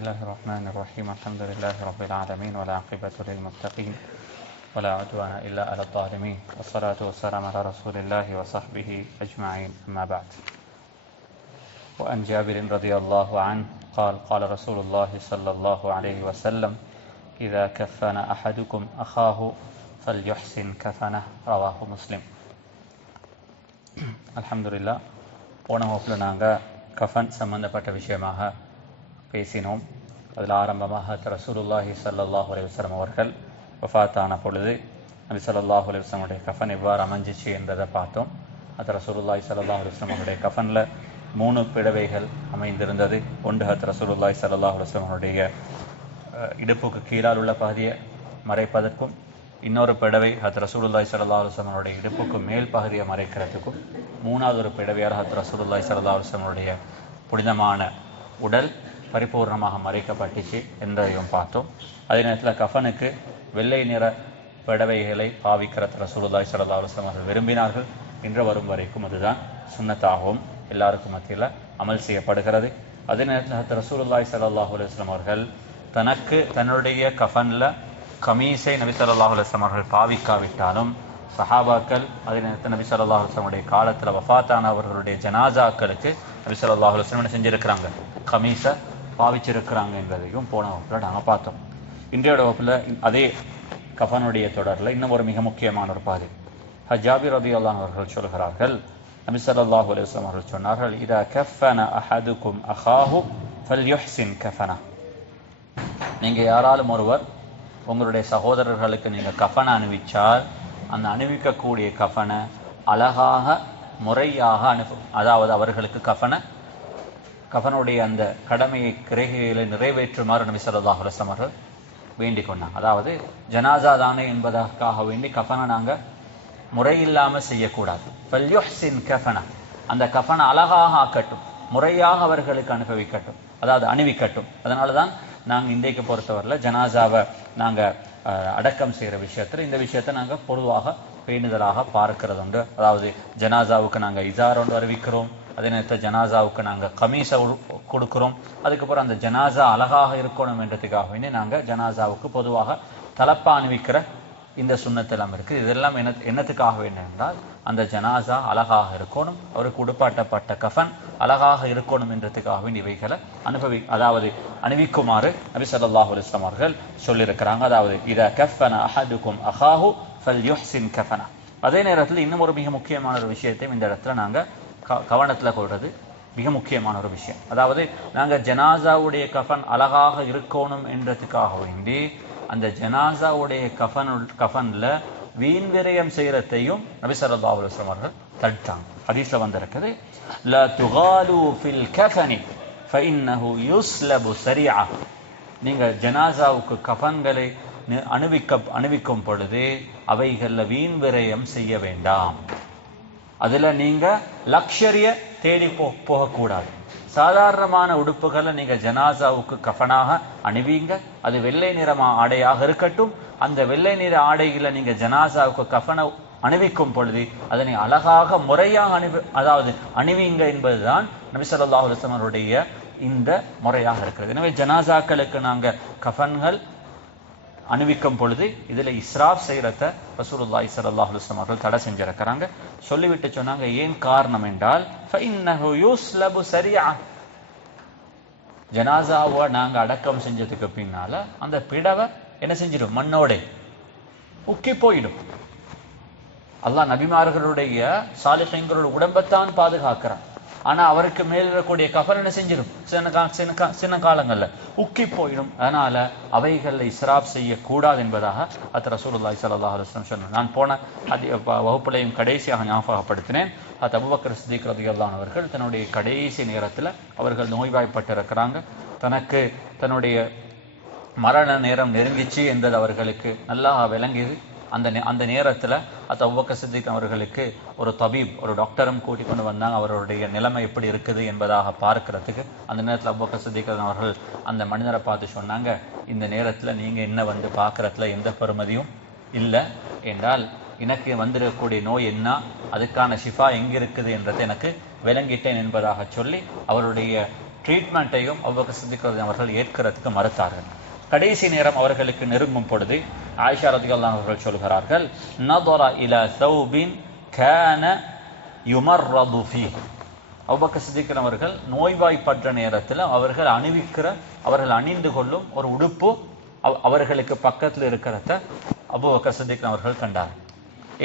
بسم الله الرحمن الرحيم الحمد لله رب العالمين والعاقبة للمتقين ولا عدوان إلا على الظالمين والصلاة والسلام على رسول الله وصحبه أجمعين أما بعد وأن جابر رضي الله عنه قال قال رسول الله صلى الله عليه وسلم إذا كفن أحدكم أخاه فليحسن كفنه رواه مسلم. அல்ஹம்துலில்லாஹ், போன வகுப்பில் நாங்கள் கஃபன் சம்பந்தப்பட்ட விஷயமாக பேசினோம். அதில் ஆரம்பமாக ரசூலுல்லாஹி ஸல்லல்லாஹு அலைஹி வஸல்லம் அவர்கள் வஃபாத்தான பொழுது நபி ஸல்லல்லாஹு அலைஹி வஸல்லமுடைய கஃபன் எவ்வாறு அமைஞ்சிச்சு என்றதை பார்த்தோம். அது ரசூலுல்லாஹி ஸல்லல்லாஹு அலைஹி வஸல்லம் அவருடைய கஃபனில் 3 பிடவைகள் அமைந்திருந்தது. ஒன்று ரசூலுல்லாஹி ஸல்லல்லாஹு அலைஹி வஸல்லம் அவருடைய இடுப்புக்கு கீழால் உள்ள பகுதியை மறைப்பதற்கும், இன்னொரு பிடவை ரசூலுல்லாஹி ஸல்லல்லாஹு அலைஹி வஸல்லம் அவருடைய இடுப்புக்கு மேல் பகுதியை மறைக்கிறதுக்கும், மூணாவது ஒரு பிடவையால் ரசூலுல்லாஹி ஸல்லல்லாஹு அலைஹி வஸல்லம் அவருடைய புனிதமான உடல் பரிபூர்ணமாக மறைக்கப்பட்டுச்சு என்றதையும் பார்த்தோம். அதே நேரத்தில் கஃபனுக்கு வெள்ளை நிற பிடவைகளை பாவிக்கிற ரசூலுல்லாஹி ஸல்லல்லாஹு அலைஹி வஸல்லம் அவர்கள் விரும்பினார்கள். இன்று வரும் வரைக்கும் அதுதான் சுன்னத்தாகவும் எல்லாருக்கும் மத்தியில் அமல் செய்யப்படுகிறது. அதே நேரத்தில் ரசூலுல்லாஹி ஸல்லல்லாஹு அலைஹி வஸல்லம் அவர்கள் தன்னுடைய கஃபனில் கமீஸை நபி ஸல்லல்லாஹு அலைஹி வஸல்லம் அவர்கள் பாவிக்காவிட்டாலும் சஹாபாக்கள், அதே நேரத்தில் நபி ஸல்லல்லாஹு அலைஹி வஸல்லம் காலத்தில் வஃபாத்தானவர்களுடைய ஜனாசாக்களுக்கு நபி ஸல்லல்லாஹு அலைஹி வஸல்லம் என்ன செஞ்சிருக்கிறாங்க, கமீஸை பாவிச்சிருக்கிறாங்க என்பதையும் போன வகுப்பில் நாங்கள் பார்த்தோம். இன்றைய வகுப்பில் அதே கஃபனுடைய தொடரில் இன்னும் ஒரு மிக முக்கியமான ஒரு பாதி. ஜாபிர் ரலியல்லாஹு அன்ஹு அவர்கள் சொல்கிறார்கள், நபி ஸல்லல்லாஹு அலைஹி வஸல்லம் அவர்கள் சொன்னார்கள், இதா கஃபன அஹதுக்கும் அஹாஹு ஃபல்யுஹ்சின் கஃபனா. நீங்கள் யாராலும் ஒருவர் உங்களுடைய சகோதரர்களுக்கு நீங்கள் கஃபனை அணிவிச்சால் அந்த அணிவிக்கக்கூடிய கஃபனை அழகாக முறையாக அதாவது அவர்களுக்கு கஃபனுடைய அந்த கடமையை கிரகைகளை நிறைவேற்றுமாறு நபி ஸல்லல்லாஹு அலைஹி வஸல்லம் அவர்கள் வேண்டிக் கொண்டாங்க. அதாவது ஜனாசா தானே என்பதற்காக வேண்டி கஃபனை நாங்கள் முறையில்லாமல் செய்யக்கூடாது. ஃபல்யுஹ்சின் கஃபனா, அந்த கஃபனை அழகாக ஆக்கட்டும், முறையாக அவர்களுக்கு அணிவிக்கட்டும். அதனால தான் நாங்கள் இன்றைக்கு பொறுத்தவரையில் ஜனாசாவை நாங்கள் அடக்கம் செய்கிற விஷயத்தில் இந்த விஷயத்தை நாங்கள் பொதுவாக பேணுதலாக பார்க்கிறது உண்டு. அதாவது ஜனாசாவுக்கு நாங்கள் இசார் ஒன்று அறிவிக்கிறோம், அதே நேரத்தில் ஜனாசாவுக்கு நாங்கள் கமீஸை கொடுக்குறோம். அதுக்கப்புறம் அந்த ஜனாசா அழகாக இருக்கணும் என்றதுக்காக வேண்டி நாங்கள் ஜனாசாவுக்கு பொதுவாக தலப்பா அணிவிக்கிற இந்த சுண்ணத்தெல்லாம் இருக்குது. இதெல்லாம் என்னத்துக்காக வேண்டும் என்றால் அந்த ஜனாசா அழகாக இருக்கணும், அவருக்கு உடுப்பாட்டப்பட்ட கஃபன் அழகாக இருக்கணும் என்றதுக்காக வேண்டி இவைகளை அணிவிக்குமாறு நபி ஸல்லல்லாஹு அலைஹி வஸல்லம் அவர்கள் சொல்லியிருக்கிறாங்க. அதாவது இதா கஃபன அஹதுக்கும் அஹாஹு ஃபல்யுஹ்சின் கஃபனா. அதே நேரத்தில் இன்னும் ஒரு மிக முக்கியமான ஒரு விஷயத்தையும் இந்த இடத்துல நாங்கள் கவனத்தில் கொள்வது மிக முக்கியமான ஒரு விஷயம். அதாவது நாங்கள் ஜனாசாவுடைய கஃபன் அழகாக இருக்கணும் என்றதுக்காக வேண்டி அந்த ஜனாசாவுடைய கஃபன்ல வீண் விரயம் செய்யறதையும் நபி ஸல்லல்லாஹு அலைஹி வஸல்லம் அவர்கள் தடுத்தாங்க. ஹதீஸ்ல வந்திருக்குது, லா துகாலு ஃபில் கஃபனி ஃபஇன்னஹு யுஸ்லபு சரிஆ. நீங்க ஜனாசாவுக்கு கஃபன்களை அணிவிக்கும் பொழுது அவைகள்ல வீண் விரயம் செய்ய வேண்டாம். அதுல நீங்க லக்ஷரிய தேடி போகக்கூடாது. சாதாரணமான உடுப்புகளை நீங்க ஜனாசாவுக்கு கஃபனாக அணிவீங்க. அது வெள்ளை நிறமா ஆடையாக இருக்கட்டும். அந்த வெள்ளை நிற ஆடைகளை நீங்க ஜனாசாவுக்கு கஃபனை அணிவிக்கும் பொழுது அதனை அழகாக முறையாக அணிவீங்க என்பதுதான் நபி ஸல்லல்லாஹு அலைஹி வஸல்லம் அவருடைய இந்த முறையாக இருக்கிறது. எனவே ஜனாசாக்களுக்கு நாங்க கஃபன்கள் அணிவிக்கும் பொழுது இதுல இஸ்ராஃப் செய்யறத ரசூலுல்லாஹி ஸல்லல்லாஹு அலைஹி வஸல்லம் அவர்கள் தடை செஞ்சிருக்கிறாங்க. சொல்லிவிட்டு சொன்னாங்க, ஏன் காரணம் என்றால் ஃபஇன்னஹு யுஸ்லபு சரிஆ. ஜனாசாவை நாங்க அடக்கம் செஞ்சதுக்கு பின்னால அந்த பிடவை என்ன செஞ்சிடும், மண்ணோட உக்கி போயிடும். அல்லாஹ் நபிமார்களுடைய சாலிஹீன்களுடைய உடம்பைத்தான் பாதுகாக்கிறான். ஆனா அவருக்கு மேல் இருக்கக்கூடிய கஃபன் என்ன செஞ்சிடும், சின்ன காலங்கள்ல உக்கி போயிடும். அதனால அவைகள்ல இஸ்ராப் செய்யக்கூடாது என்பதாக ரசூலுல்லாஹி ஸல்லல்லாஹு அலைஹி வஸல்லம் சொன்னார். நான் போன வகுப்புலையும் கடைசியாக ஞாபகப்படுத்தினேன். அபூபக்கர் சித்திக் ரலியல்லாஹு அன்ஹு அவர்கள் தன்னுடைய கடைசி நேரத்தில் அவர்கள் நோய்வாய்ப்பட்டு இருக்கிறாங்க. தன்னுடைய மரண நேரம் நெருங்கிச்சு என்பது அவர்களுக்கு நல்லா விளங்கியது. அந்த நேரத்தில் அபூபக்கர் சித்திக் அவர்களுக்கு ஒரு தபீப், ஒரு டாக்டரும் கூட்டிக் கொண்டு வந்தாங்க, அவருடைய நிலைமை எப்படி இருக்குது என்பதாக பார்க்கறதுக்கு. அந்த நேரத்தில் அபூபக்கர் சித்திக் அவர்கள் அந்த மனிதரை பார்த்து சொன்னாங்க, இந்த நேரத்தில் நீங்கள் என்ன வந்து பார்க்கறதுல எந்த பெருமதியும் இல்லை என்றால் எனக்கு வந்திருக்கக்கூடிய நோய் என்ன, அதுக்கான ஷிஃபா எங்கே இருக்குது என்றதை எனக்கு விளங்கிட்டேன் என்பதாக சொல்லி அவருடைய ட்ரீட்மெண்ட்டையும் அபூபக்கர் சித்திக் அவர்கள் ஏற்கிறதுக்கு மறுத்தார்கள். கடைசி நேரம் அவர்களுக்கு நெருங்கும் பொழுது ஆயிஷா ரலியல்லாஹு அன்ஹா அவர்கள் சொல்கிறார்கள், நதர இலா தௌபின் கான யுமர்ரது ஃபீஹி. அபூபக்கர் சித்திக் அவர்கள் நோய்வாய்ப்பட்ட நேரத்தில் அவர்கள் அணிந்து கொள்ளும் ஒரு உடுப்பு அவர்களுக்கு பக்கத்தில் இருக்கிறத அபூபக்கர் சித்திக் அவர்கள் கண்டார்.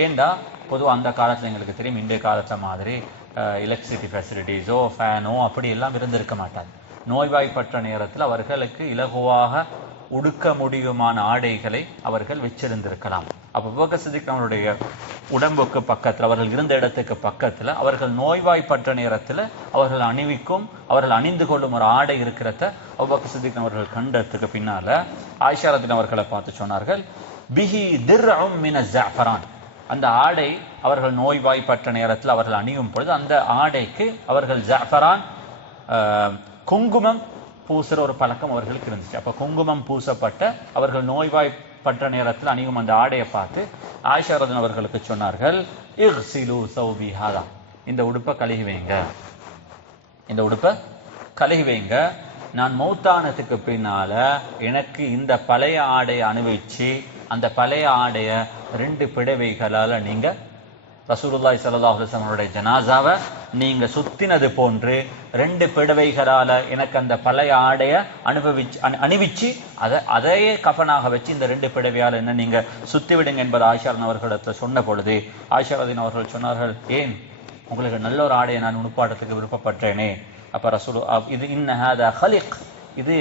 ஏண்டா பொதுவாக அந்த காலத்தில் எங்களுக்கு தெரியும், இன்றைய காலத்தை மாதிரி எலக்ட்ரிசிட்டி ஃபெசிலிட்டிஸோ ஃபேனோ அப்படி எல்லாம் இருந்திருக்க மாட்டாது. நோய்வாய்ப்பட்ட நேரத்தில் அவர்களுக்கு இலகுவாக உடுக்க முடியுமான ஆடைகளை அவர்கள் வச்சிருந்திருக்கலாம். அப்போ அபூபக்கர் சித்திக் அவருடைய உடம்புக்கு பக்கத்தில், அவர்கள் இருந்த இடத்துக்கு பக்கத்தில், அவர்கள் நோய்வாய்ப்பட்ட நேரத்தில் அவர்கள் அணிந்து கொள்ளும் ஒரு ஆடை இருக்கிறத அபூபக்கர் சித்திக் அவர்கள் கண்டதுக்கு பின்னால ஆயிஷா ரலியல்லாஹு அவர்களை பார்த்து சொன்னார்கள், பிஹி திர்உம் மின ஸஅஃபரான். அந்த ஆடை அவர்கள் நோய்வாய்ப்பட்ட நேரத்தில் அவர்கள் அணியும் பொழுது அந்த ஆடைக்கு அவர்கள் ஸஅஃபரான் குங்குமம் பூசுற ஒரு பழக்கம் அவர்களுக்கு இருந்துச்சு. அப்ப குங்குமம் பூசப்பட்ட அவர்கள் நோய்வாய்ப்பட்ட நேரத்தில் அணியும் அந்த ஆடையை பார்த்து ஆயிஷா ரலியல்லாஹு அவர்களுக்கு சொன்னார்கள், இக்ஸிலு ஸௌபி ஹாதா. இந்த உடுப்பை கழுகி வைங்க. நான் மௌத்தானத்துக்கு பின்னால எனக்கு இந்த பழைய ஆடையை அணிவிச்சு அந்த பழைய ஆடைய 2 பிடவைகளால நீங்க ரசூலுல்லாஹி ஸல்லல்லாஹு அலைஹி வஸல்லம் ஜனாசாவை நீங்க சுத்தினது போன்று 2 பிடவைகளால எனக்கு அந்த பழைய ஆடைய அணிவிச்சு அதையே கஃனாக வச்சு இந்த 2 பிடவையால் என்ன நீங்க சுத்தி விடுங்க என்பது ஆயிஷா அவர்களிடத்தில் சொன்ன பொழுது ஆயிஷா ரலியல்லாஹு அவர்கள் சொன்னார்கள், ஏன் உங்களுக்கு நல்ல ஒரு ஆடையை நான் உடுப்பாட்டத்துக்கு விருப்பப்பட்டேனே. அப்ப ரசூல் இது இன்ன ஹாதா ஹலிக், இது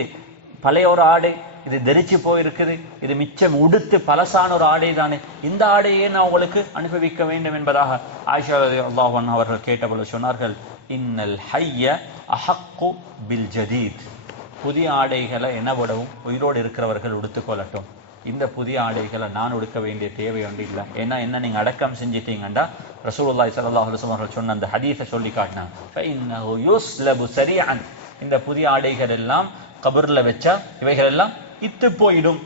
பழைய ஒரு ஆடை, இது தெரிச்சு போயிருக்குது, இது மிச்சம் உடுத்து பலசான ஒரு ஆடை தானே, இந்த ஆடையே நான் உங்களுக்கு அனுபவிக்க வேண்டும் என்பதாக ஆயிஷா ரலியல்லாஹு அன்ஹா அவர்கள் கேட்டபொழுது சொன்னார்கள், இன்னல் ஹய்ய அஹக்கு பில் ஜதீத். புதிய ஆடைகளை என்ன விடவும் உயிரோடு இருக்கிறவர்கள் உடுத்துக்கொள்ளட்டும், இந்த புதிய ஆடைகளை நான் உடுக்க வேண்டிய தேவை ஒன்று இல்லை. ஏன்னா என்ன நீங்க அடக்கம் செஞ்சிட்டீங்கன்னா ரசூலுல்லாஹி ஸல்லல்லாஹு அலைஹி வஸல்லம் அவர்கள் சொன்ன அந்த ஹதீஸை சொல்லி காட்டினாங்க, ஃபஇன்னஹு யுஸ்லபு ஸரீஅன். இந்த புதிய ஆடைகள் எல்லாம் கபர்ல வச்சா இவைகள் எல்லாம் இத்து போயிடும்.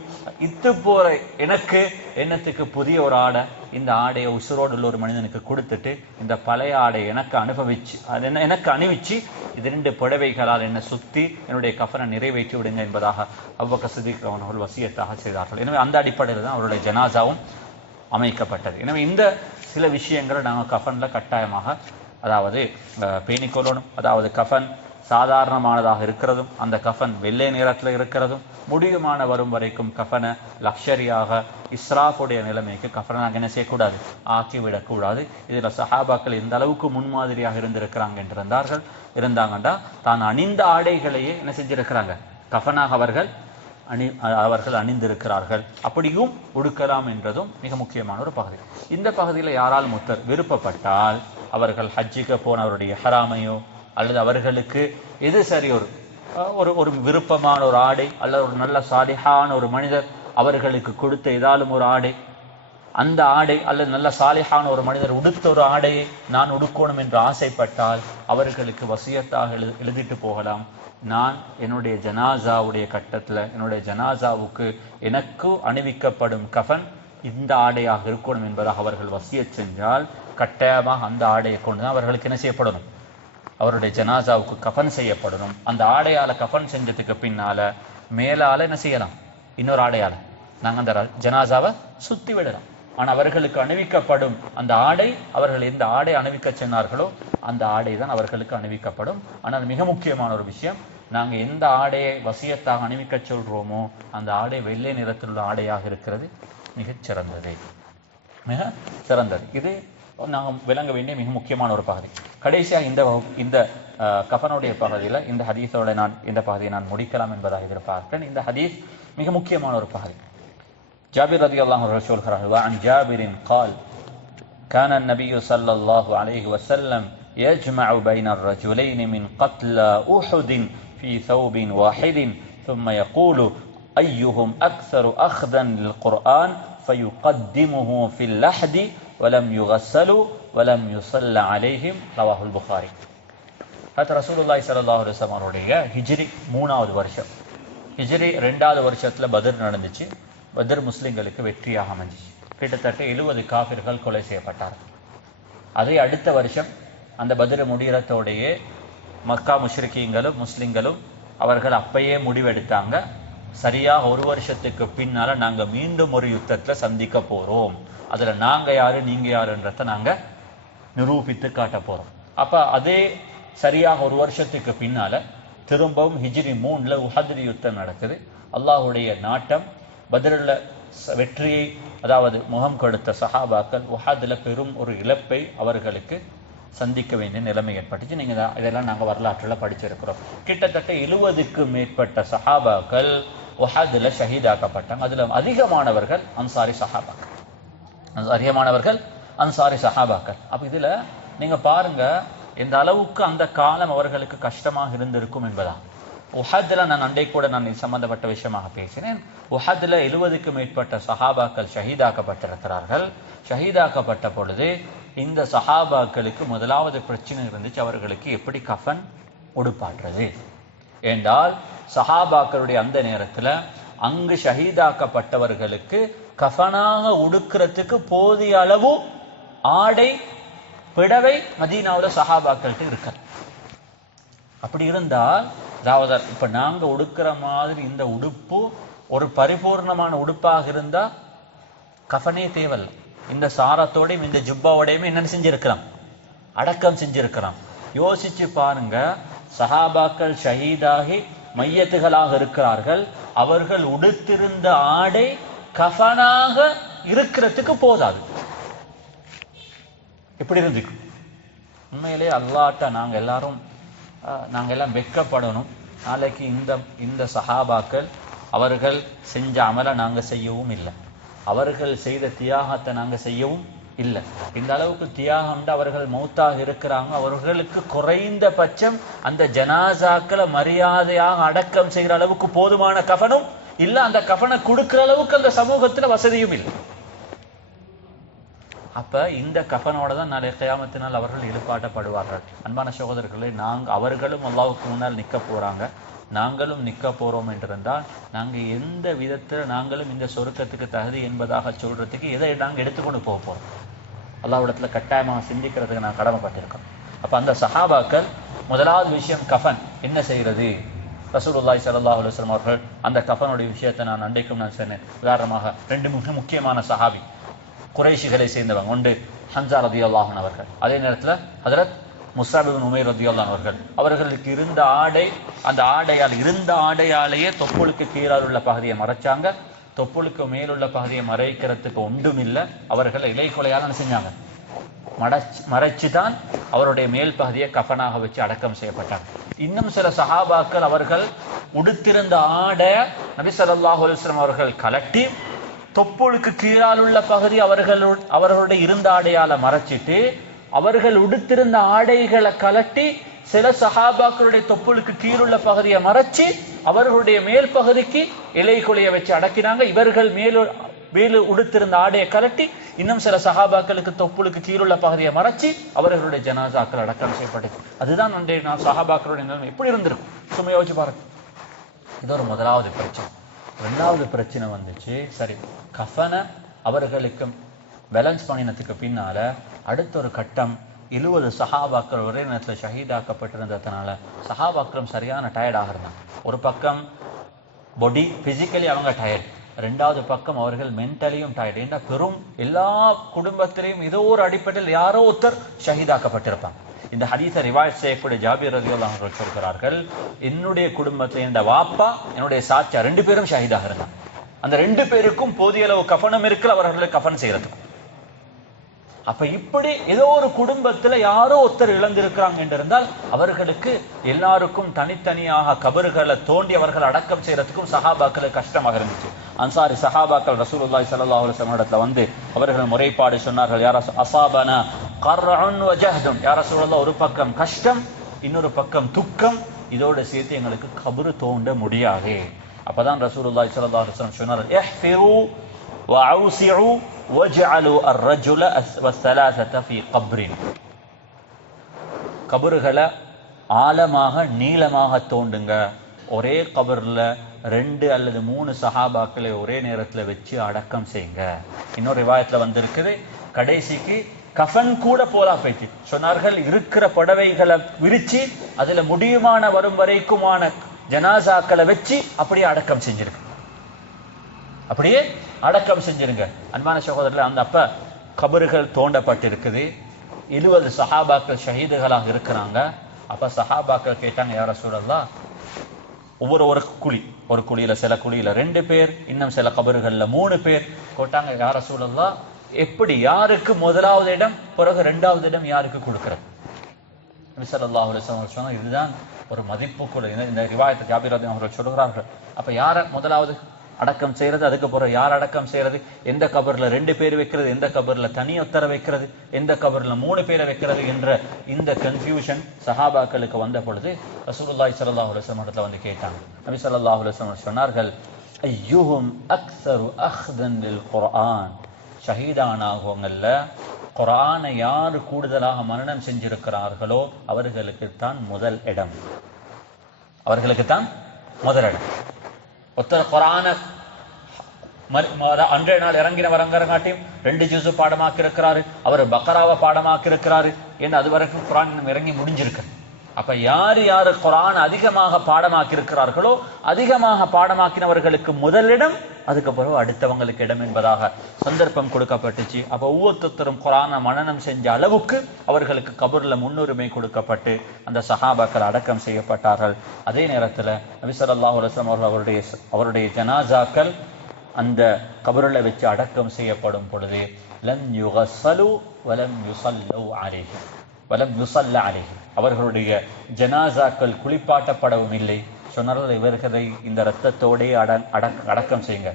இத்து போற எனக்கு என்னத்துக்கு புதிய ஒரு ஆடை, இந்த ஆடையை உசுரோடு உள்ள ஒரு மனிதனுக்கு கொடுத்துட்டு இந்த பழைய ஆடை எனக்கு அணிவிச்சு இது 2 புடவைகளால் என்ன சுத்தி என்னுடைய கஃபனை நிறைவேற்றி விடுங்க என்பதாக அபூபக்கர் சித்திக் அவர்கள் வசியத்தாக செய்தார்கள். எனவே அந்த அடிப்படையில் தான் அவருடைய ஜனாசாவும் அமைக்கப்பட்டது. எனவே இந்த சில விஷயங்களை நாங்கள் கஃபன்ல கட்டாயமாக அதாவது பேணிக்கொள்ளணும். அதாவது கஃபன் சாதாரணமானதாக இருக்கிறதும் அந்த கஃபன் வெள்ளை நிறத்தில் இருக்கிறதும் முடியுமான வரும் வரைக்கும் கஃபனை லக்ஷரியாக இஸ்ராஃபுடைய நிலைமைக்கு கஃபனை நாங்கள் என்ன செய்யக்கூடாது, ஆக்கிவிடக்கூடாது. இதில் சஹாபாக்கள் இந்த அளவுக்கு முன்மாதிரியாக இருந்தாங்கண்டா தான் அணிந்த ஆடைகளையே என்ன செஞ்சிருக்கிறாங்க, கஃபனாக அவர்கள் அணிந்திருக்கிறார்கள். அப்படியும் உடுக்கலாம் என்றதும் மிக முக்கியமான ஒரு பகுதி. இந்த பகுதியில் யாரால் முத்தர் விருப்பப்பட்டால் அவர்கள் ஹஜ்ஜிக்கு போனவருடைய ஹராமையோ அல்லது அவர்களுக்கு எது சரி ஒரு விருப்பமான ஒரு ஆடை அல்லது ஒரு நல்ல சாலிஹான ஒரு மனிதர் அவர்களுக்கு கொடுத்த ஏதாலும் ஒரு ஆடை, அந்த ஆடை அல்லது நல்ல சாலிஹான ஒரு மனிதர் உடுத்த ஒரு ஆடையை நான் உடுக்கணும் என்று ஆசைப்பட்டால் அவர்களுக்கு வசியத்தாக எழுதிட்டு போகலாம், நான் என்னுடைய ஜனாசாவுடைய கட்டத்தில் என்னுடைய ஜனாசாவுக்கு எனக்கு அணிவிக்கப்படும் கஃபன் இந்த ஆடையாக இருக்கணும் என்பதாக அவர்கள் வசியத் செஞ்சால் கட்டாயமாக அந்த ஆடையை கொண்டுதான் அவர்களுக்கு என்ன செய்யப்படணும், அவருடைய ஜனாசாவுக்கு கஃபன் செய்யப்படணும். அந்த ஆடையால கஃபன் செஞ்சதுக்கு பின்னால மேலால என்ன செய்யலாம், இன்னொரு ஆடையால நாங்கள் அந்த ஜனாசாவை சுத்தி விடலாம். ஆனால் அவர்களுக்கு அணிவிக்கப்படும் அந்த ஆடை, அவர்கள் எந்த ஆடை அணிவிக்க சொன்னார்களோ அந்த ஆடை தான் அவர்களுக்கு அணிவிக்கப்படும். ஆனால் மிக முக்கியமான ஒரு விஷயம், நாங்கள் எந்த ஆடையை வசியத்தாக அணிவிக்க சொல்றோமோ அந்த ஆடை வெள்ளை நிறத்தில் உள்ள ஆடையாக இருக்கிறது மிகச் சிறந்தது. இது நாங்கள் விளங்க வேண்டிய மிக முக்கியமான ஒரு பகுதி. கடைசியாக இந்த கஃபனுடைய பகுதியில் இந்த ஹதீஸோட இந்த பகுதியை நான் முடிக்கலாம் என்பதாக எதிர்பார்க்கிறேன். இந்த ஹதீஸ் மிக முக்கியமான ஒரு பகுதி. ஜாபிர் ரலியல்லாஹு அன்ஹு சொல்கிறார்கள், وعن جابر قال كان النبي صلى الله عليه وسلم يجمع بين الرجلين من قتلى أحد في ثوب واحد ثم يقول أيهم أكثر أخذا للقرآن فيقدمه في اللحد ولم يغسلوا ولم يصلى عليهم رواه البخاري. ரசூலுல்லாஹி ஸல்லல்லாஹு அலைஹி வஸல்லம் அவருடைய ஹிஜ்ரி 3வது வருஷம், ஹிஜ்ரி 2வது வருஷத்துல பத்ர் நடந்துச்சு. பத்ர் முஸ்லிம்களுக்கு வெற்றியாக அமைஞ்சிச்சு. கிட்டத்தட்ட 70 காஃபிர்கள் கொலை செய்யப்பட்டார்கள். அதே அடுத்த வருஷம் அந்த பத்ர் முடிகிறதோடையே மக்கா முஷ்ரிக்கீங்களும் முஸ்லிம்களும் அவர்கள் அப்பயே முடிவெடுத்தாங்க, சரியாக ஒரு வருஷத்துக்கு பின்னால நாங்க மீண்டும் ஒரு யுத்தத்துல சந்திக்க போறோம், அதுல நாங்க யாரு நீங்க யாருன்றத நாங்க நிரூபித்து காட்ட போறோம். அப்ப அதே சரியாக ஒரு வருஷத்துக்கு பின்னால திரும்பவும் ஹிஜ்ரி 3ல உஹத் யுத்தம் நடக்குது. அல்லாஹ்வுடைய நாட்டம் பத்ரில் வெற்றியை அதாவது முகம் கொடுத்த சஹாபாக்கள் உஹதுல பெரும் ஒரு இழப்பை அவர்களுக்கு சந்திக்க வேண்டிய நிலைமை ஏற்பட்டுச்சு. நீங்க இதெல்லாம் நாங்க வரலாற்றுல படிச்சிருக்கிறோம். கிட்டத்தட்ட 70க்கும் மேற்பட்ட சஹாபாக்கள் உஹதுல ஷஹீதாக்கப்பட்டாங்க. அதுல அதிகமானவர்கள் அன்சாரி சஹாபாக்கள், அப்ப இதுல நீங்க பாருங்க எந்த அளவுக்கு அந்த காலம் அவர்களுக்கு கஷ்டமாக இருந்திருக்கும் என்பதா. உஹதுல நான் அண்டை கூட நான் இது சம்பந்தப்பட்ட விஷயமாக பேசினேன். உஹதுல 70க்கும் மேற்பட்ட சஹாபாக்கள் ஷஹீதாக்கப்பட்டிருக்கிறார்கள். ஷஹீதாக்கப்பட்ட பொழுது இந்த சஹாபாக்களுக்கு முதலாவது பிரச்சனை இருந்துச்சு, அவர்களுக்கு எப்படி கஃன் உடுப்பாற்றுறது என்றால், சஹாபாக்களுடைய அந்த நேரத்துல அங்கு ஷஹீதாக்கப்பட்டவர்களுக்கு கஃனாக உடுக்கிறதுக்கு போதிய அளவு ஆடை பிடவை மதீனாவுல சஹாபாக்கள்கிட்ட இருக்க. அப்படி இருந்தால், அதாவது இப்ப நாங்க உடுக்கிற மாதிரி இந்த உடுப்பு ஒரு பரிபூர்ணமான உடுப்பாக இருந்தா கஃனே தேவையில்லை. இந்த சாரத்தோடையும் இந்த ஜுப்பாவோடையுமே என்ன செஞ்சிருக்கலாம், அடக்கம் செஞ்சிருக்கலாம். யோசிச்சு பாருங்க, சஹாபாக்கள் ஷஹீதாகி மையத்துகளாக இருக்கிறார்கள், அவர்கள் உடுத்திருந்த ஆடை கஃனாக இருக்கிறதுக்கு போதாது. எப்படி இருந்துக்கு? உண்மையிலே அல்லாஹ்ட்ட நாங்க எல்லாம் வெட்கப்படணும். நாளைக்கு இந்த சஹாபாக்கள் அவர்கள் செஞ்ச அமலை நாங்க செய்யவும் இல்லை, அவர்கள் செய்த தியாகத்தை நாங்க செய்யவும் இல்லை. இந்த அளவுக்கு தியாகம் அவர்கள் மௌத்தாக இருக்கிறாங்க. அவர்களுக்கு குறைந்த பட்சம் அந்த ஜனாசாக்களை மரியாதையாக அடக்கம் செய்கிற அளவுக்கு போதுமான கஃனும் இல்ல, அந்த கஃனை கொடுக்கிற அளவுக்கு அந்த சமூகத்துல வசதியும் இல்லை. அப்ப இந்த கஃனோட தான் நாளை கியாமத்தினால் அவர்கள் எழுப்பாட்டப்படுவார்கள். அன்பான சகோதரர்களே, அவர்களும் அல்லாஹ்வுக்கு முன்னால் நிற்க போறாங்க, நாங்களும் நிற்க போறோம் என்றிருந்தால் நாங்க எந்த விதத்துல நாங்களும் இந்த சொருக்கத்துக்கு தகுதி என்பதாக சொல்றதுக்கு எதை நாங்க எடுத்துக்கொண்டு போக போறோம்? அல்லாஹ்விடத்துல கட்டாயமாக சிந்திக்கிறதுக்கு நான் கடமைப்பட்டிருக்கோம். அப்ப அந்த சஹாபாக்கள் முதலாவது விஷயம் கஃன் என்ன செய்யறது. ரசூலுல்லாஹி ஸல்லல்லாஹு அலைஹி வஸல்லம் அவர்கள் அந்த கஃனுடைய விஷயத்தை நான் அன்றைக்கும் நான் சொன்னேன். உதாரணமாக 2 மிக முக்கியமான சஹாபி குறைஷிகளை சேர்ந்தவங்க, ஒன்று ஹன்ஸா ரலியல்லாஹு அன்ஹு அவர்கள், அதே நேரத்துல ஹஜ்ரத் முஸ்அப் இப்னு உமைர் ரலியல்லாஹு அவர்கள். அவர்களுக்கு இருந்த ஆடை, அந்த ஆடையாலேயே தொப்புளுக்கு கீழால் உள்ள பகுதியை மறைச்சாங்க, தொப்புளுக்கு மேலுள்ள பகுதியை மறைக்கிறதுக்கு ஒன்றும் இல்லை. அவர்கள் இலை கொலையால் செஞ்சாங்க, மறைச்சுதான் அவருடைய மேல் பகுதியை கஃனாக வச்சு அடக்கம் செய்யப்பட்டாங்க. இன்னும் சில சஹாபாக்கள் அவர்கள் உடுத்திருந்த ஆடை நபி ஸல்லல்லாஹு அலைஹி வஸல்லம் அவர்கள் கலட்டி தொப்புளுக்கு கீழால் உள்ள பகுதி அவர்களுடைய இருந்த ஆடையால மறைச்சிட்டு, அவர்கள் உடுத்திருந்த ஆடைகளை கலட்டி சில சஹாபாக்களுடைய தொப்புளுக்கு கீழுள்ள பகுதியை மறைச்சு அவர்களுடைய மேல் பகுதிக்கு இலை கொலைய வச்சு அடக்கினாங்க. இவர்கள் மேலு உடுத்திருந்த ஆடையை கலட்டி இன்னும் சில சஹாபாக்களுக்கு தொப்புளுக்கு கீழுள்ள பகுதியை மறைச்சு அவர்களுடைய ஜனாசாக்கள் அடக்கம் செய்யப்பட்டது. அதுதான் அன்றைய சஹாபாக்களுடைய நிலைமை எப்படி இருந்திருக்கும் சும்மா யோசிச்சு பாருங்க. இது ஒரு முதலாவது பிரச்சனை. 2வது பிரச்சனை வந்துச்சு, சரி கஃனை அவர்களுக்கு பேலன்ஸ் பண்ணினதுக்கு பின்னால அடுத்த ஒரு கட்டம் 70 சஹாபாக்கள் ஒரே நேரத்தில் ஷஹீதாக்கப்பட்டிருந்ததுனால சஹாபாக்களும் சரியான டயர்டாக இருந்தாங்க. ஒரு பக்கம் பாடி பிசிக்கலி அவங்க டயர்ட், 2வது பக்கம் அவர்கள் மென்டலியும் டயர்ட். ஏன்னா பெரும் எல்லா குடும்பத்திலையும் ஏதோ ஒரு அடிப்படையில் யாரோ ஒருத்தர் ஷஹீதாக்கப்பட்டிருப்பாங்க. இந்த ஹதீஸை ரிவாயத் செய்யக்கூடிய ஜாபீர் ரலியல்லாஹு அன்ஹு சொல்கிறார்கள், என்னுடைய குடும்பத்தில் என் வாப்பா என்னுடைய சாச்சா 2 பேரும் ஷஹீதாக இருந்தாங்க. அந்த 2 பேருக்கும் போதிய அளவு கஃனும் இருக்கல அவர்களுக்கு கஃன் செய்யறதுக்கு. அப்ப இப்படி ஏதோ ஒரு குடும்பத்துல யாரோ ஒருத்தர் இழந்திருக்கிறாங்க என்றிருந்தால் அவர்களுக்கு எல்லாருக்கும் தனித்தனியாக கபறுகளை தோண்டி அவர்கள் அடக்கம் செய்யறதுக்கும் சஹாபாக்களுக்கு கஷ்டமாக இருந்துச்சு. அன்சாரி சஹாபாக்கள் ரசூலுல்லாஹி ஸல்லல்லாஹு அலைஹி வஸல்லம் இடத்துல வந்து அவர்கள் முறைப்பாடு சொன்னார்கள், யா அஸாபனா கர்உன் வ ஜஹ்துன், யா ரசூலுல்லாஹ் ஒரு பக்கம் கஷ்டம் இன்னொரு பக்கம் துக்கம், இதோட சேர்த்து எங்களுக்கு கபறு தோண்ட முடியாது. அப்பதான் ரசூலுல்லாஹி ஸல்லல்லாஹு அலைஹி வஸல்லம் சொன்னார்கள், இஹ்ஃபிரு வ அவ்ஸிஉ வஜ்அலு அர்-ரஜுல வ-ஸலாஸத ஃபீ கப்ரின், கபறுகளை ஆழமாக நீளமாக தோண்டுங்க, ஒரே கபர்ல 2 அல்லது 3 சஹாபாக்களை ஒரே நேரத்துல வச்சு அடக்கம் செய்யுங்க. இன்னொரு ரிவாயத்துல வந்திருக்குது, கடைசிக்கு கஃன் கூட போலா போயிட்டு சொன்னார்கள். இருக்கிற புடவைகளை விரிச்சு அதுல முடியுமான வரும் வரைக்குமான ஜனாசாக்களை வச்சு அப்படியே அடக்கம் செஞ்சிருக்கு. அப்படியே அடக்கம் செஞ்சிருங்க. அன்பான சகோதரர்கள், அந்த அப்ப கபறுகள் தோண்டப்பட்டிருக்குது. 70 சஹாபாக்கள் ஷஹீதுகளாக இருக்கிறாங்க. அப்ப சஹாபாக்கள் கேட்டாங்க, யா ரசூலல்லாஹ், ஒரு குழி, ஒரு குழியில சில குழியில 2 பேர், இன்னும் சில கபறுகள்ல 3 பேர் கேட்டாங்க, யா ரசூலல்லாஹ், எப்படி யாருக்கு முதலாவது இடம் பிறகு 2வது இடம் யாருக்கு கொடுக்கிறது? நபி ஸல்லல்லாஹு அலைஹி வஸல்லம் சொன்னாங்க, இதுதான் ஒரு மதிப்புக்குள்ள இந்த ரிவாயத்தை ஜாபிர் ரலியல்லாஹு அன்ஹு சொல்கிறார்கள். அப்ப யார முதலாவது அடக்கம் செய்யறது, அதுக்கு பிறகு யார் அடக்கம் செய்யறது, எந்த கபர்ல 2 பேர் வைக்கிறது, எந்த கபர்ல தனி ஒத்தரை வைக்கிறது, எந்த கபர்ல 3 பேரை வைக்கிறது என்ற இந்த கன்ஃபியூஷன் சஹாபாக்களுக்கு வந்த பொழுது ரசூலுல்லாஹி ஸல்லல்லாஹு அலைஹி வஸல்லம் வந்து கேட்டாங்க. நபி ஸல்லல்லாஹு அலைஹி வஸல்லம் சொன்னார்கள், ஐயுஹும் அக்ஸரு அஹ்தன் லில் குர்ஆன், ஷஹீதானாகவங்கள்ல குர்ஆனை யார் கூடுதலாக மனனம் செஞ்சிருக்கிறார்களோ அவர்களுக்கு தான் முதல் இடம். அவர்களுக்கு தான் முதல் இடம். ஒருத்தர் குர்ஆன அன்றைய நாள் இறங்கினவரங்காட்டியும் 2 ஜுஸு பாடமாக்கி இருக்கிறாரு, அவர் பக்ராவை பாடமாக்கி இருக்கிறாரு என்று அது வரைக்கும் குர்ஆன் இறங்கி முடிஞ்சிருக்கு. அப்ப யார் யாரு குர்ஆன் அதிகமாக பாடமாக்கி இருக்கிறார்களோ அதிகமாக பாடமாக்கினவர்களுக்கு முதலிடம், அதுக்கு பிறகு அடுத்தவங்களுக்கு இடம் என்பதாக சந்தர்ப்பம் கொடுக்கப்பட்டுச்சு. அப்ப ஒவ்வொருத்தரும் குர்ஆனை மனனம் செஞ்ச அளவுக்கு அவர்களுக்கு கபர்ல முன்னுரிமை கொடுக்கப்பட்டு அந்த சஹாபாக்கள் அடக்கம் செய்யப்பட்டார்கள். அதே நேரத்தில் நபி ஸல்லல்லாஹு அலைஹி வஸல்லம் அவருடைய ஜனாசாக்கள் அந்த கபரில் வச்சு அடக்கம் செய்யப்படும் பொழுது லம் யுகஸ்ஸலு வலம் யுஸல்லு அலைஹி வலம் யுஸல்ல அலைஹி, அவர்களுடைய ஜனாசாக்கள் குளிப்பாட்டப்படவும் இல்லை. சொன்னார்கள், இவர்களை இந்த இரத்தத்தோடே அடக்கம் செய்யுங்க.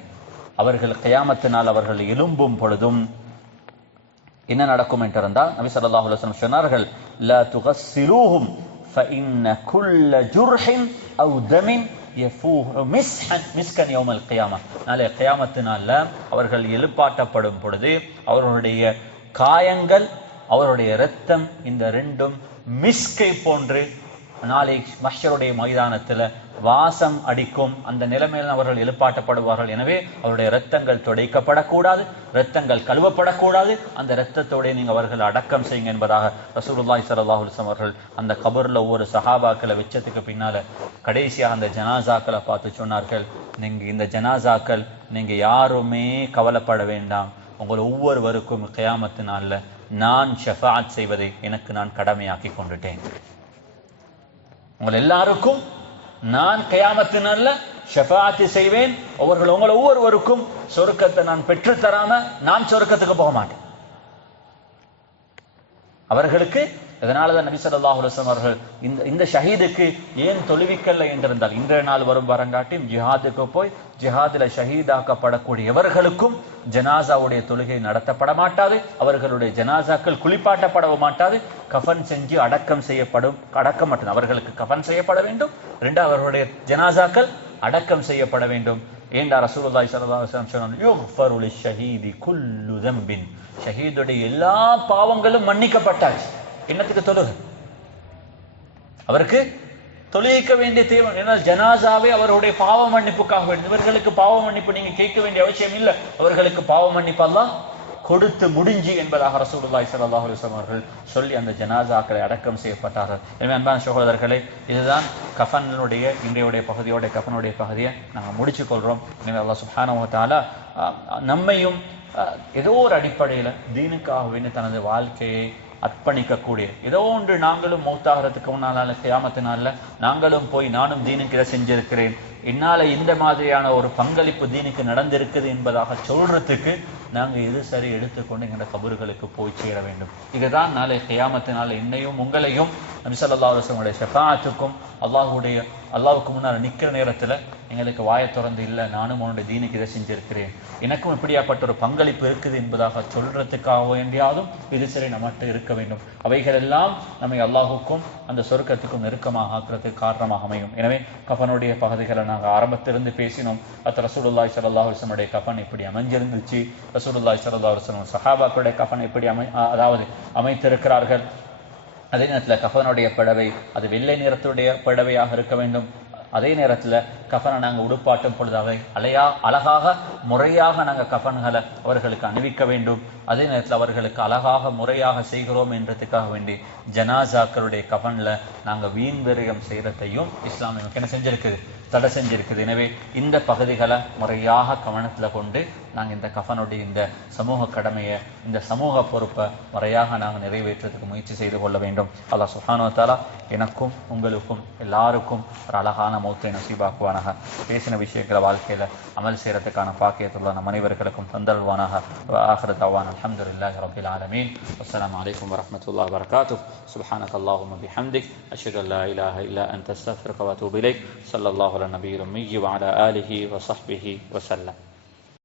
அவர்கள் கியாமத்தினால் அவர்கள் எலும்பும் பொழுதும் என்ன நடக்கும் என்றிருந்தால் நபி ஸல்லல்லாஹு அலைஹி வஸல்லம் சொன்னார்கள், லா துகஸ்ஸிலூஹும் ஃபஇன்ன குல்ல ஜுர்ஹின் அவ் தமின் யஃபூஹு மிஸ்கன் யௌமல் கியாமா, நாளை கியாமத்தினால அவர்கள் எழுப்பாட்டப்படும் பொழுது அவர்களுடைய காயங்கள், அவருடைய இரத்தம், இந்த 2ம் மிஸ்கை போன்று நாளை மஹ்ஷருடைய மைதானத்தில் வாசம் அடிக்கும். அந்த நிலைமையில் அவர்கள் எழுப்பாட்டப்படுவார்கள். எனவே அவருடைய இரத்தங்கள் துடைக்கப்படக்கூடாது, இரத்தங்கள் கழுவப்படக்கூடாது. அந்த இரத்தத்தோட நீங்க அவர்கள் அடக்கம் செய்யுங்க என்பதாக ரசூலுல்லாஹி ஸல்லல்லாஹு அலைஹி வஸல்லம் அவர்கள் அந்த கபர்ல ஒவ்வொரு சஹாபாக்களை வச்சதுக்கு பின்னால கடைசியாக அந்த ஜனாசாக்களை பார்த்து சொன்னார்கள், நீங்க இந்த ஜனாசாக்கள் நீங்க யாருமே கவலைப்பட வேண்டாம், உங்கள் ஒவ்வொருவருக்கும் கியாமத்து நாள்ல நான் ஷஃபாஅத் செய்வதை எனக்கு நான் கடமையாக்கி கொண்டுட்டேன். உங்கள் எல்லாருக்கும் நான் கியாமத்து நாள்ல ஷஃபாஅத் செய்வேன். அவர்கள் உங்கள் ஒவ்வொருவருக்கும் சொர்க்கத்தை நான் பெற்று தராம நான் சொர்க்கத்துக்கு போக மாட்டேன். அவர்களுக்கு இதனாலதான் நபி ஸல்லல்லாஹு அலைஹி வஸல்லம் அவர்கள் இந்த ஷஹீதுக்கு ஏன் தொழுவிக்கல்ல என்றிருந்தால், இன்றைய நாள் வரும் வரங்காட்டியும் ஜிஹாதுக்கு போய் ஜிஹாதில் ஷஹீதாக்கப்படக்கூடியவர்களுக்கும் ஜனாசாவுடைய தொழுகை நடத்தப்பட மாட்டாது, அவர்களுடைய ஜனாசாக்கள் குளிப்பாட்டப்படவும் மாட்டாது, கஃன் செஞ்சு அடக்கம் செய்யப்படும். அடக்கம் மட்டும் அவர்களுக்கு கஃன் செய்யப்பட வேண்டும், 2 அவர்களுடைய ஜனாசாக்கள் அடக்கம் செய்யப்பட வேண்டும். ஏண்டா ரசூலுல்லாஹி ஸல்லல்லாஹு அலைஹி வஸல்லம் சொன்னாங்க, யுஃபரு லிஷ்ஷஹீதி குல்லு தம்பின், ஷஹீதுடைய எல்லா பாவங்களும் மன்னிக்கப்பட்டாச்சு. என்னத்துக்கு தொழுகை? அவருக்கு தொழுகைக்க வேண்டிய தேவை. ஏன்னா ஜனாசாவே அவருடைய பாவ மன்னிப்புக்காக வேண்டும். இவர்களுக்கு பாவ மன்னிப்பு நீங்க கேட்க வேண்டிய அவசியம் இல்லை, அவர்களுக்கு பாவ மன்னிப்பு அல்லாஹ் கொடுத்து முடிஞ்சு என்பதாக ரசூலுல்லாஹி ஸல்லல்லாஹு அலைஹி வஸல்லம் அவர்கள் சொல்லி அந்த ஜனாசாக்களை அடக்கம் செய்யப்பட்டார்கள். எனவே அன்பான சகோதரர்களே, இதுதான் கஃனுடைய இன்றைய பகுதியோட கஃனுடைய பகுதியை நாங்கள் முடிச்சு கொள்றோம். எனவே அல்லாஹ் சுப்ஹானஹு வ தஆலா நம்மையும் ஏதோ ஒரு அடிப்படையில் தீனுக்காக தனது வாழ்க்கையை அர்ப்பணிக்கக்கூடிய ஏதோ ஒன்று நாங்களும் மௌத்தாகிறதுக்கு முன்னால கியாமத்தினால நாங்களும் போய் நானும் தீனுக்கு இதை செஞ்சிருக்கிறேன், என்னால இந்த மாதிரியான ஒரு பங்களிப்பு தீனுக்கு நடந்திருக்குது என்பதாக சொல்றதுக்கு நாங்கள் எது சரி எடுத்துக்கொண்டு எங்களோட கபர்களுக்கு போய் சேர வேண்டும். இதுதான் நாளை கியாமத்தினால என்னையும் உங்களையும் நபி ஸல்லல்லாஹு அலைஹி வஸல்லம் ஷஃபாஅத்துக்கும் அல்லாஹ்வுக்கு முன்னால் நிற்கிற நேரத்தில் எங்களுக்கு வாயை திறந்து இல்லை நானும் உன்னுடைய தீனுக்கு இதை செஞ்சிருக்கிறேன், எனக்கும் இப்படியாப்பட்ட ஒரு பங்களிப்பு இருக்குது என்பதாக சொல்றதுக்காக வேண்டியாதும் இது சரி நம்மகிட்ட இருக்க வேண்டும். அவைகள் எல்லாம் நம்மை அல்லாஹுக்கும் அந்த சொர்க்கத்துக்கும் நெருக்கமாக ஆக்குறதுக்கு காரணமாக அமையும். எனவே கஃனுடைய பகுதிகளை நாங்கள் ஆரம்பத்திலிருந்து பேசினோம். அது ரசூலுல்லாஹி ஸல்லல்லாஹு அலைஹி வஸல்லம் கஃன் இப்படி அமைஞ்சிருந்துச்சு, ரசூலுல்லாஹி ஸல்லல்லாஹு அலைஹி வஸல்லம் சஹாபாக்களுடைய கஃன் எப்படி அமைத்திருக்கிறார்கள். அதே நேரத்தில் கஃனுடைய புடவை அது வெள்ளை நிறத்துடைய புடவையாக இருக்க வேண்டும், அதே நேரத்தில் கஃபனை நாங்கள் உடுப்பாட்டும் பொழுது அவை அழகாக முறையாக நாங்கள் கஃபன்களை அவர்களுக்கு அணிவிக்க வேண்டும். அதே நேரத்தில் அவர்களுக்கு அழகாக முறையாக செய்கிறோம் என்றதுக்காக வேண்டி ஜனாசாக்களுடைய கஃபன்ல நாங்கள் வீண் விரயம் செய்யறதையும் இஸ்லாம் நமக்கு என்ன செஞ்சிருக்குது, தடை செஞ்சிருக்குது. எனவே இந்த பகுதிகளை முறையாக கவனத்தில் கொண்டு நாங்கள் இந்த கஃபனுடைய இந்த சமூக கடமையை, இந்த சமூக பொறுப்பை முறையாக நாங்கள் நிறைவேற்றுறதுக்கு முயற்சி செய்து கொள்ள வேண்டும். அல்லாஹ் சுப்ஹானஹு வ தஆலா எனக்கும் உங்களுக்கும் எல்லாருக்கும் ஒரு அழகான மௌத்தை நசீபாக்குவானாக. பேசின விஷயங்களை வாழ்க்கையில் அமல் செய்யறதுக்கான பாக்கியத்துள்ள நம் அனைவர்களுக்கும் தந்தல்வானாக. ஆகிரு தஅவானா அல்ஹம்துலில்லாஹி ரப்பில் ஆலமீன். அஸ்ஸலாமு அலைக்கும் வரஹ்மத்துல்லாஹி வபரகாத்துஹு. சுப்ஹானக அல்லாஹும்ம பிஹம்திக் அஷ்ஹது அல்லா இலாஹா இல்லா அன்த அஸ்தக்ஃபிருக வ அத்தூபு இலைக். ஸல்லல்லாஹு அலா நபியில் உம்மி வ அலா ஆலிஹி வ ஸஹ்பிஹி வ ஸல்லம்.